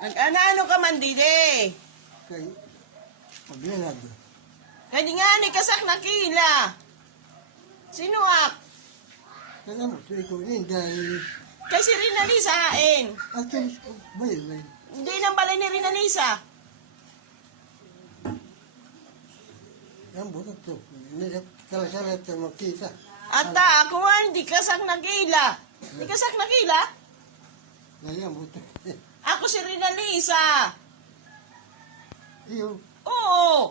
Nag-ano ka man, dide? Kay paglalad. Kadi nga ni kasak na kila. Sinuak? Kaya mo, so ikaw yun dahil Kasi Rinalisa hain. atin bayo. Hindi nang balay ni Rinalisa. Yan buto to. Kala-kala ito makita. Ata, ako nga hindi kasak na kila. Hindi kasak na kila? Yan buto. Ako si Rinalisa. Iyo. Oo.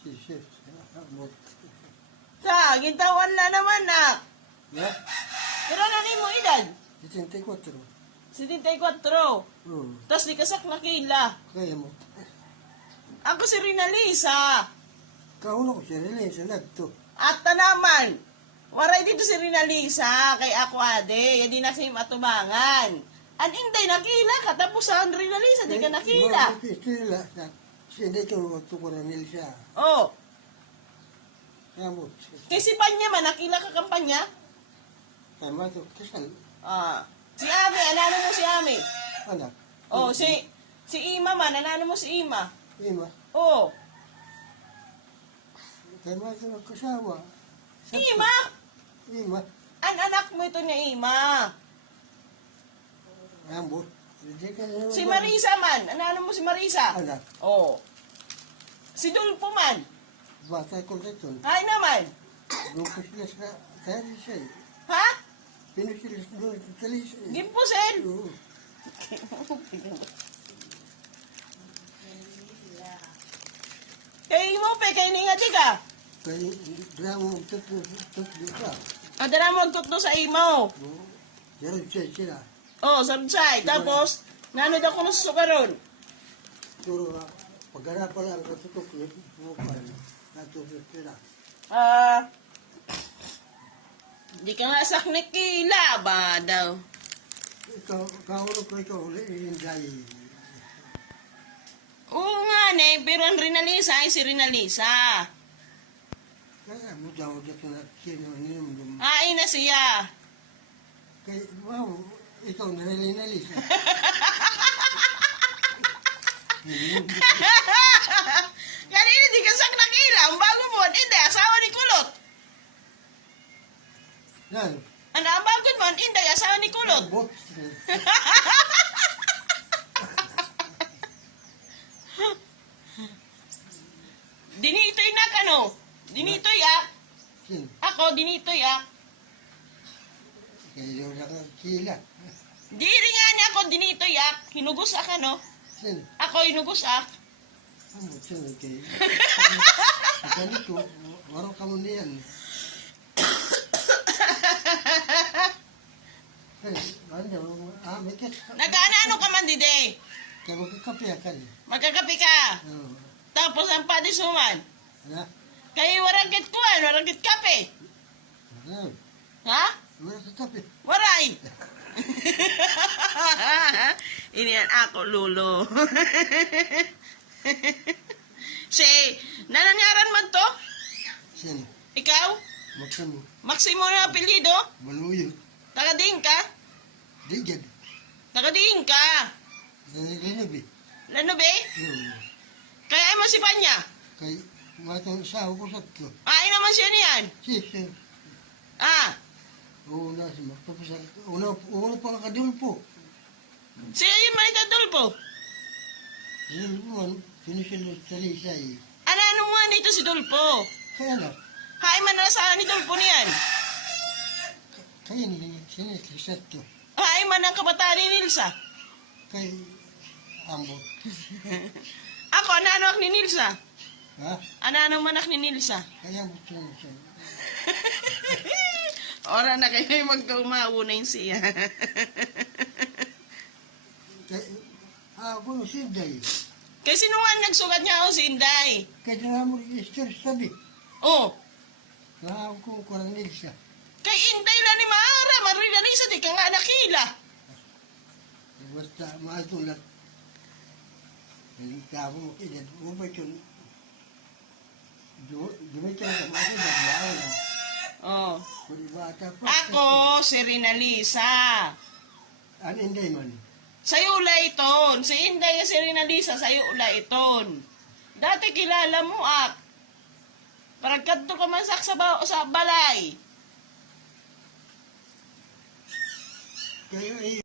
Si Chef. Sa, gintawan na naman na. Ya? Pero ano ni mo edad? 74. 74. Oo. Tapos di kasak na kila. Kaya mo. Ako si Rinalisa. Kauno ko siya rin sa nagto. At naman, waray dito si Rinalisa, kay ako ade, yadi na si matubangan. An inday nakila, katapusan Rinalisa, di ka nakila. Kila. Siya hindi ko tukuranil siya. Oh, Kaya mo. kasi panya man, nakila ka kampanya? Kaya mo ito kasal. Ah, si Ame, anano mo si Ame? Anak. Oh, si Ima man, anano mo si Ima? Ima. Oh, Kaya mo ito nagkasawa. Ima! Ima. An anak mo ito ni Ima. Ambot. Si Marisa man, anano mo si Marisa? Anak. Oh, si Dulpo man, Bata ko dito. hay naman. Doon ko sila sa kaya siya eh. Ha? Pinusilis doon sa talis eh. Gimpusen? Oo. Kay mo pe, kay ninga ka. Kaya drama tutlo ka. Adala mo agtutlo sa imo. Oo. Pero siya sila. Oh, sabsay. Tapos, nanod ako ng sukaron. Puro pag-ara pa lang katutok mo pa. Natutok sila. Di ka nga saknikila ba daw? Ikaw, kaulo ko ikaw ulit yung dahil. Oo nga ne, pero ang Rinalisa ay si Rinalisa. Kaya mo daw dito na sino niyo. Ay na siya. Kaya, wow, ikaw nalinalis. Kanina di ka saknikila. Ang bago mo, hindi, asawa ni Kulot. Yan. Ano ang bago mo, hindi, asawa ni Kulot. Bot. Dinitoy na kano. Dinitoy ak. Sin. Ako, dinitoy ak. Kaya yung nakakila. Di rin nga niya ako dinitoy ak. Hinugos ak ano. Sin. Ako hinugos ak. Ano siya kay. Kaya ko, waro ka mo niyan. Hey, ano, may kas. Nag-ano ka man dide. Kaya magkakape ka rin. Magkakapi ka. Oo. Tapos ang padisuman. Ano? Kaya waragit kuwan, waragit kape. Ano? Ha? Wala ka kape. Waray. Iniyan ako, Lolo. Si, nananyaran man to? Sin. Ikaw? Maksamo. Maximo na apelido? Maluyo. Tagading ka? Digad. Tagading ka? Linabi. Lano be? Oo. Kaya mo si Panya? Kay, matang isa ako sa ito. Ay naman siya niyan. Siya. Ah, Una si Magpapasal. Una pa nakadulpo. siya yung manitadulpo. Silpuan, sinusunod sa lisay. Ano nga nito si Dulpo? Kaya na, Hay man na saan ni Dulpo niyan? kaya ni sinislisat to. Hay man ang kabataan ni Nilsa. Kay ambot. Ako, ano ni Nilsa? Ha? Ano manak ni Nilsa? Kaya ambot siya. Ora na kayo magkaumawo na yun siya. Kay, ako si Day. Kaya sino nga nagsugat niya ako si Inday? Kaya na mo i-stir sabi. Oh, Na ako kuranil siya. kay Inday lang ni Maara, marila na isa, di ka nga nakila. Basta maatulat. Hindi ka mo edad. Upay yun. Dumito na kami ako naglaw na. Oh. Kung bata pa. Ako, si Rinalisa. Ano hindi man? Sa Yulay ton. Si Inday si Lisa sa'yo ula iton. Dati kilala mo parang kadto ka man sa balay. Kayo